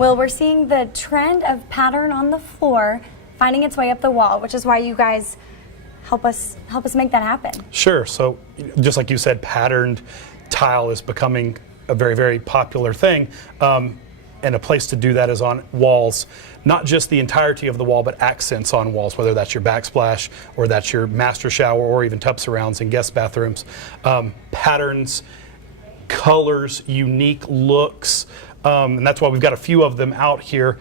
Well, we're seeing the trend of pattern on the floor finding its way up the wall, which is why you guys help us make that happen. Sure. So just like you said, patterned tile is becoming a very, very popular thing. And a place to do that is on walls, not just the entirety of the wall, but accents on walls, whether that's your backsplash or that's your master shower or even tub surrounds in guest bathrooms. Patterns, colors, unique looks, and that's why we've got a few of them out here.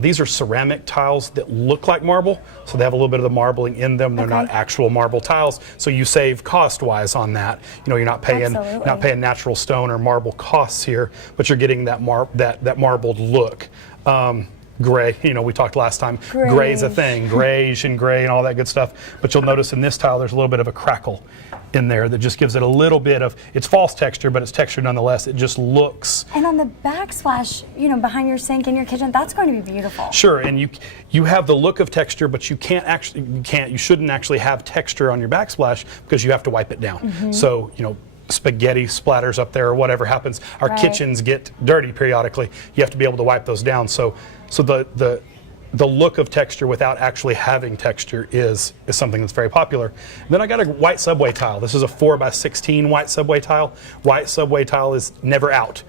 These are ceramic tiles that look like marble, so they have a little bit of the marbling in them. They're not actual marble tiles, so you save cost-wise on that. You know, you're not paying natural stone or marble costs here, but you're getting that marbled look. Gray, you know, we talked last time. Gray's a thing, grayish and gray and all that good stuff. But you'll notice in this tile, there's a little bit of a crackle in there that just gives it a little bit of, it's false texture, but it's texture nonetheless. It just looks. And on the backsplash, you know, behind your sink in your kitchen, that's going to be beautiful. Sure, and you have the look of texture, but you shouldn't actually have texture on your backsplash because you have to wipe it down. So, you know, spaghetti splatters up there or whatever happens. Our kitchens get dirty periodically. You have to be able to wipe those down. So the look of texture without actually having texture is something that's very popular. And then I got a white subway tile. This is a 4x16 white subway tile. White subway tile is never out.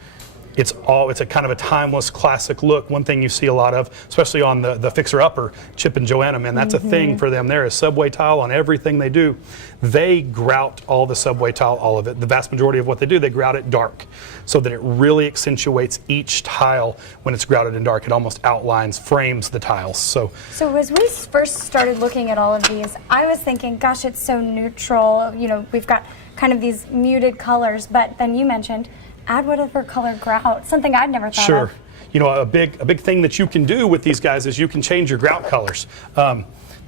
It's a kind of a timeless classic look. One thing you see a lot of, especially on the fixer-upper, Chip and Joanna, man, that's a thing for them. There is subway tile on everything they do. They grout all the subway tile, all of it. The vast majority of what they do, they grout it dark so that it really accentuates each tile when it's grouted in dark. It almost outlines, frames the tiles. So as we first started looking at all of these, I was thinking, gosh, it's so neutral. You know, we've got kind of these muted colors, but then you mentioned add whatever color grout, something I'd never thought of. You know, a big thing that you can do with these guys is you can change your grout colors.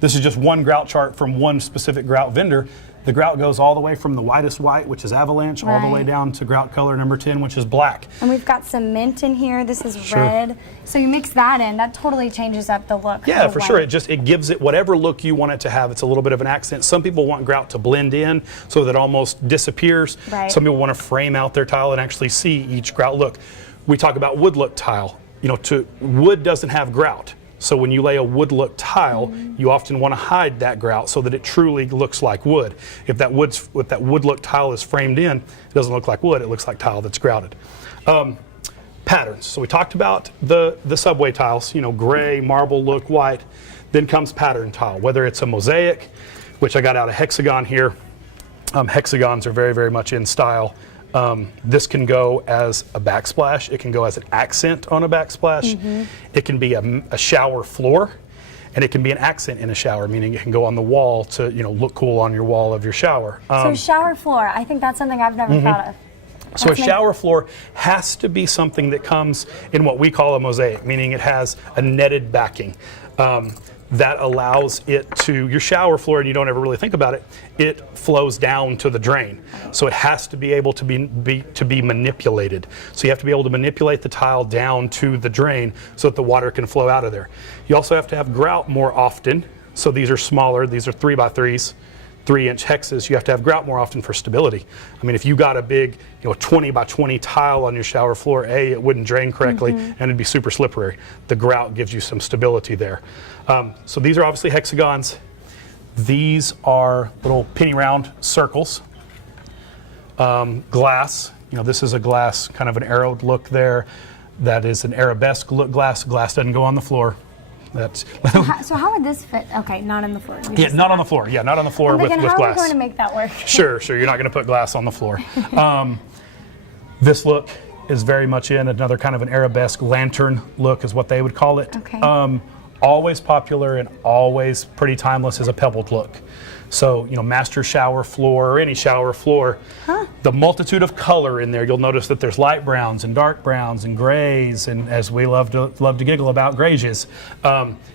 This is just one grout chart from one specific grout vendor. The grout goes all the way from the whitest white, which is avalanche, all the way down to grout color number 10, which is black. And we've got some mint in here. This is red. So you mix that in, that totally changes up the look. Yeah, for sure. It gives it whatever look you want it to have. It's a little bit of an accent. Some people want grout to blend in so that it almost disappears. Some people want to frame out their tile and actually see each grout look. We talk about wood look tile. You know, wood doesn't have grout. So when you lay a wood look tile, you often want to hide that grout so that it truly looks like wood. If that wood look tile is framed in, it doesn't look like wood, it looks like tile that's grouted. Patterns. So we talked about the subway tiles, you know, gray, marble look, white. Then comes pattern tile, whether it's a mosaic, which I got out of hexagon here. Hexagons are very, very much in style. This can go as a backsplash. It can go as an accent on a backsplash. It can be a shower floor, and it can be an accent in a shower, meaning it can go on the wall to, you know, look cool on your wall of your shower. So shower floor, I think that's something I've never thought of. So a shower floor has to be something that comes in what we call a mosaic, meaning it has a netted backing. That allows it to, your shower floor, and you don't ever really think about it, it flows down to the drain. So it has to be able to be manipulated. So you have to be able to manipulate the tile down to the drain so that the water can flow out of there. You also have to have grout more often. So these are smaller, these are 3x3s. 3-inch hexes, you have to have grout more often for stability. I mean, if you got a big, you know, 20x20 tile on your shower floor, it wouldn't drain correctly and it'd be super slippery. The grout gives you some stability there. So these are obviously hexagons. These are little penny round circles. Glass, you know, this is a glass, kind of an arrowed look there. That is an arabesque look glass. Glass doesn't go on the floor. So how would this fit? Okay, not on the floor. Yeah, not on the floor. Yeah, not on the floor with glass. How are we going to make that work? Sure. You're not going to put glass on the floor. This look is very much in another kind of an arabesque lantern look is what they would call it. Always popular and always pretty timeless is a pebbled look. So, you know, master shower floor or any shower floor, the multitude of color in there, you'll notice that there's light browns and dark browns and grays, and as we love to giggle about grays,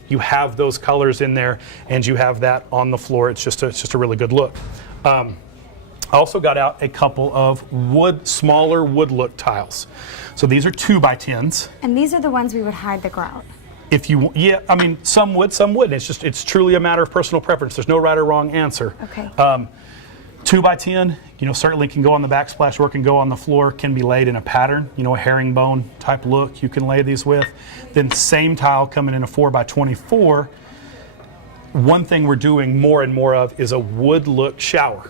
you have those colors in there and you have that on the floor. It's just a really good look. I also got out a couple of smaller wood look tiles. So these are 2x10s. And these are the ones we would hide the grout. If you, yeah, I mean, some would, some wouldn't. It's truly a matter of personal preference. There's no right or wrong answer. 2x10, certainly can go on the backsplash or can go on the floor, can be laid in a pattern, a herringbone type look you can lay these with. Then same tile coming in a 4x24. One thing we're doing more and more of is a wood look shower.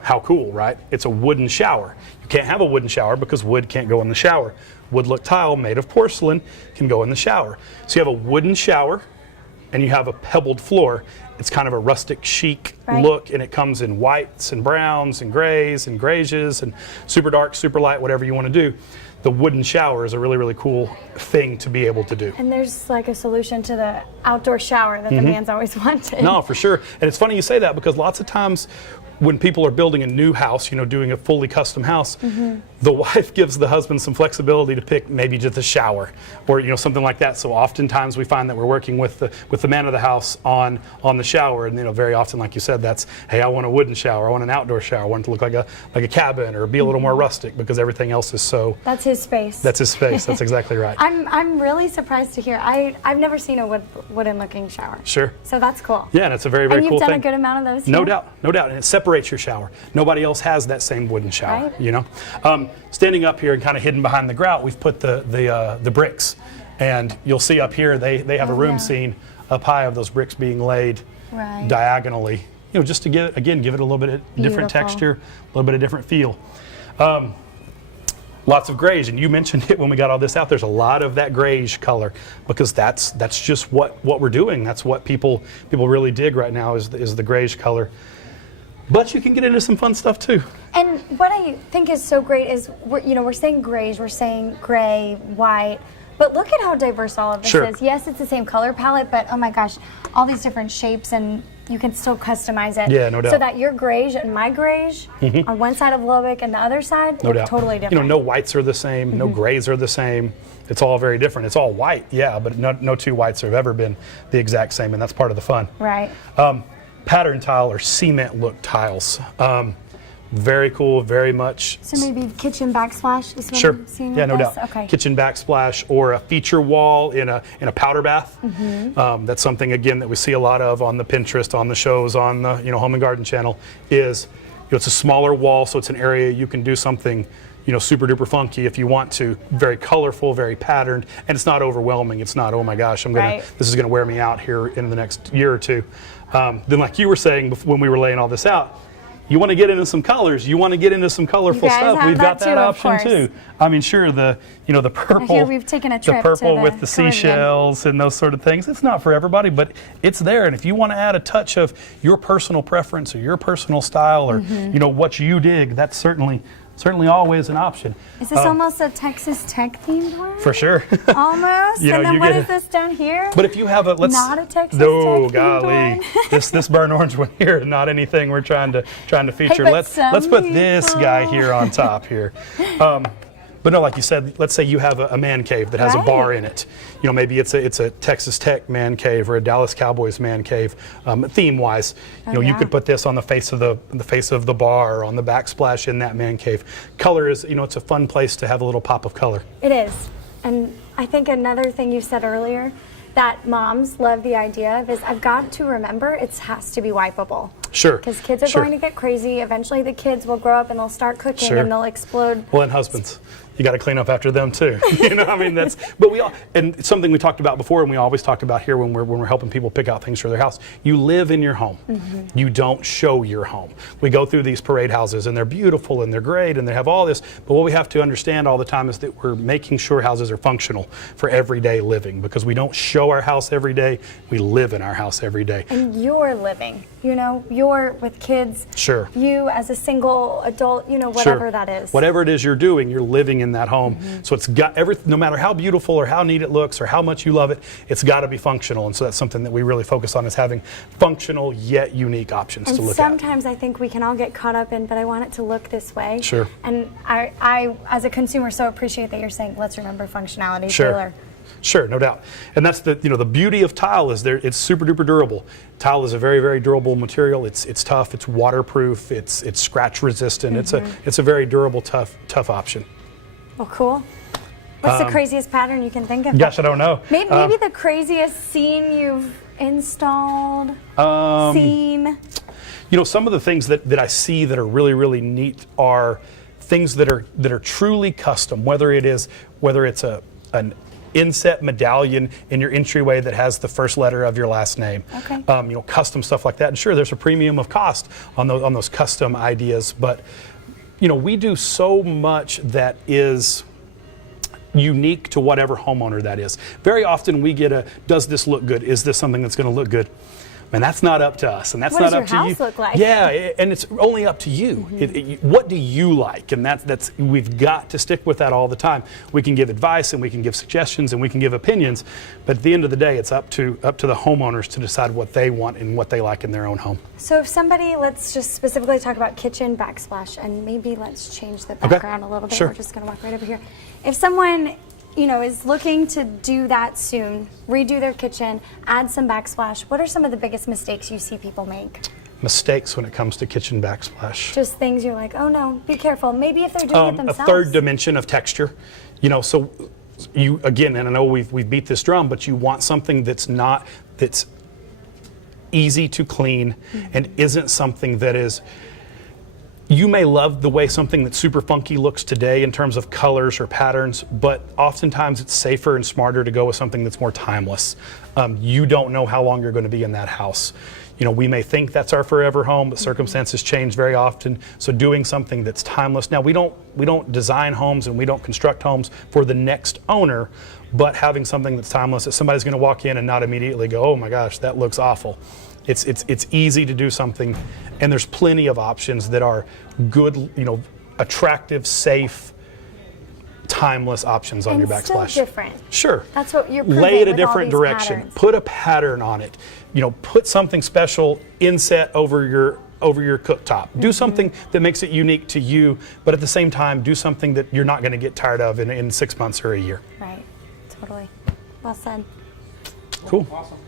How cool, right? It's a wooden shower. You can't have a wooden shower because wood can't go in the shower. Wood look tile made of porcelain can go in the shower. So you have a wooden shower and you have a pebbled floor. It's kind of a rustic chic look, and it comes in whites and browns and grays and grayish and super dark, super light, whatever you want to do. The wooden shower is a really, really cool thing to be able to do. And there's like a solution to the outdoor shower that the man's always wanted. No, for sure. And it's funny you say that because lots of times when people are building a new house, doing a fully custom house, the wife gives the husband some flexibility to pick maybe just a shower or something like that. So oftentimes we find that we're working with the man of the house on the shower, and very often, like you said, that's, hey, I want a wooden shower, I want an outdoor shower, I want it to look like a cabin or be a little more rustic because everything else is so. That's his space. That's his space. That's exactly right. I'm really surprised to hear. I've never seen a wooden looking shower. Sure. So that's cool. Yeah, and it's a very, very cool thing. And you've done a good amount of those here? No doubt, no doubt. And it separates your shower. Nobody else has that same wooden shower, Standing up here and kind of hidden behind the grout, we've put the bricks. And you'll see up here, they have a room scene up high of those bricks being laid diagonally, just to give it a little bit of different texture, a little bit of different feel. Lots of grayish, and you mentioned it when we got all this out. There's a lot of that grayish color because that's just what we're doing. That's what people really dig right now is the grayish color. But you can get into some fun stuff too. And what I think is so great is we're saying grayish, we're saying gray, white, but look at how diverse all of this is. Yes, it's the same color palette, but oh my gosh, all these different shapes, and you can still customize it. Yeah, no doubt. So that your grayish and my grayish on one side of Lubbock and the other side look totally different. No whites are the same, no grays are the same. It's all very different. It's all white, yeah, but no two whites have ever been the exact same, and that's part of the fun. Right. Pattern tile or cement look tiles. Very cool, very much. So maybe kitchen backsplash is what Sure. I'm seeing Yeah, no with this? doubt. Okay. Kitchen backsplash or a feature wall in a powder bath. That's something again that we see a lot of on the Pinterest, on the shows, on the Home and Garden channel. Is it's a smaller wall, so it's an area you can do something super duper funky if you want to. Very colorful, very patterned, and it's not overwhelming. It's not, oh my gosh, this is gonna wear me out here in the next year or two. Then, like you were saying when we were laying all this out, you want to get into some colors. You want to get into some colorful stuff. We've got that option too. I mean, sure, the purple. Here we've taken a trip the purple to with the seashells and those sort of things. It's not for everybody, but it's there. And if you want to add a touch of your personal preference or your personal style or what you dig, that's certainly always an option. Is this almost a Texas Tech themed one? For sure. Almost. And then what is this down here? But if you have not a Texas Tech themed golly, this burnt orange one here is not anything we're trying to feature. Hey, let's put this guy here on top here. But no, like you said, let's say you have a man cave that has a bar in it. Maybe it's a Texas Tech man cave or a Dallas Cowboys man cave. Theme-wise, you could put this on the face of the bar or on the backsplash in that man cave. Color is, it's a fun place to have a little pop of color. It is, and I think another thing you said earlier that moms love the idea of is I've got to remember it has to be wipeable. Sure. Because kids are going to get crazy. Eventually the kids will grow up and they'll start cooking and they'll explode. Well, and husbands. You got to clean up after them too. And it's something we talked about before and we always talk about here when we're helping people pick out things for their house. You live in your home. You don't show your home. We go through these parade houses and they're beautiful and they're great and they have all this, but what we have to understand all the time is that we're making sure houses are functional for everyday living because we don't show our house every day, we live in our house every day. And you're living, you're with kids. Sure. You as a single adult, whatever that is. Whatever it is you're doing, you're living in that home. So it's got no matter how beautiful or how neat it looks or how much you love it, it's got to be functional. And so that's something that we really focus on is having functional yet unique options to look at. And sometimes I think we can all get caught up in, but I want it to look this way. Sure. And I as a consumer, so appreciate that you're saying, let's remember functionality, Taylor. Sure, no doubt. And that's the beauty of tile is it's super duper durable. Tile is a very, very durable material. It's tough, it's waterproof, it's scratch resistant. It's a very durable, tough option. Well, cool. What's the craziest pattern you can think of? Gosh, I don't know. Maybe the craziest scene you've installed, seen. Some of the things that I see that are really, really neat are things that are truly custom, whether it's an inset medallion in your entryway that has the first letter of your last name. Okay. Custom stuff like that. And sure, there's a premium of cost on those custom ideas, but we do so much that is unique to whatever homeowner that is. Very often we get does this look good? Is this something that's going to look good? And that's not up to us, and that's not up to you. What does your house look like? Yeah, and it's only up to you. What do you like? And that's we've got to stick with that all the time. We can give advice, and we can give suggestions, and we can give opinions, but at the end of the day, it's up to the homeowners to decide what they want and what they like in their own home. So if somebody, let's just specifically talk about kitchen backsplash, and maybe let's change the background a little bit. Sure. We're just going to walk right over here. If someone is looking to do that soon, redo their kitchen, add some backsplash, what are some of the biggest mistakes you see people make? Mistakes when it comes to kitchen backsplash. Just things you're like, oh no, be careful. Maybe if they're doing it themselves. A third dimension of texture. So you, again, and I know we've beat this drum, but you want something that's easy to clean and isn't something that is. You may love the way something that's super funky looks today in terms of colors or patterns, but oftentimes it's safer and smarter to go with something that's more timeless. You don't know how long you're going to be in that house. We may think that's our forever home, but circumstances change very often. So doing something that's timeless. Now we don't design homes and we don't construct homes for the next owner, but having something that's timeless that somebody's going to walk in and not immediately go, oh my gosh, that looks awful. It's easy to do something, and there's plenty of options that are good, attractive, safe, timeless options on your backsplash. Still different. Sure. That's what you're proving Lay it a with all different these direction. patterns. Put a pattern on it. Put something special inset over your cooktop. Do something that makes it unique to you, but at the same time, do something that you're not going to get tired of in 6 months or a year. Right. Totally. Well said. Cool. Awesome.